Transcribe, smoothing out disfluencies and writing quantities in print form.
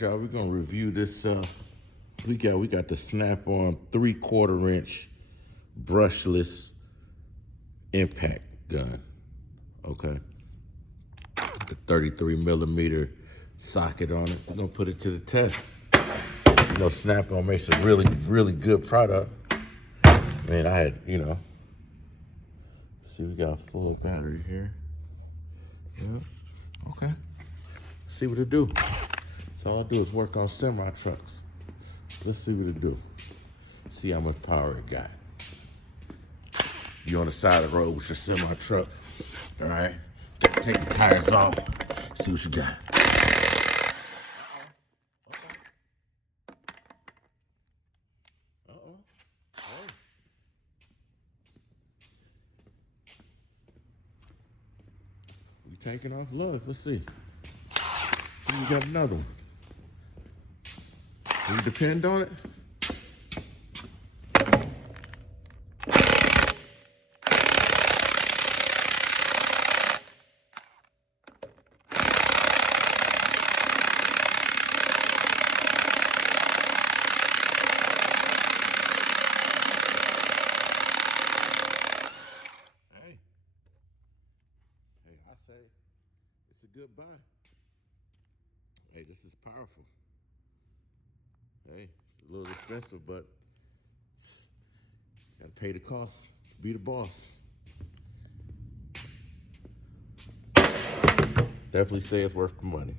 right, y'all, we're gonna review this. We got the Snap-on 3/4 inch brushless impact gun. Okay, the 33 millimeter socket on it. We're gonna put it to the test. You know, Snap-on makes a really good product. Man, I had, see, we got a full battery here. Yeah. Okay. See what it do. So all I do is work on semi trucks. Let's see what it do. See how much power it got. You on the side of the road with your semi truck. All right. Take the tires off. See what you got. Uh-oh. Hey. We taking off lows. Let's see. We got another one. Can you depend on it? Hey, I say it's a good buy. Hey, this is powerful. Hey, it's a little expensive, but gotta pay the cost. Be the boss. Definitely say it's worth the money.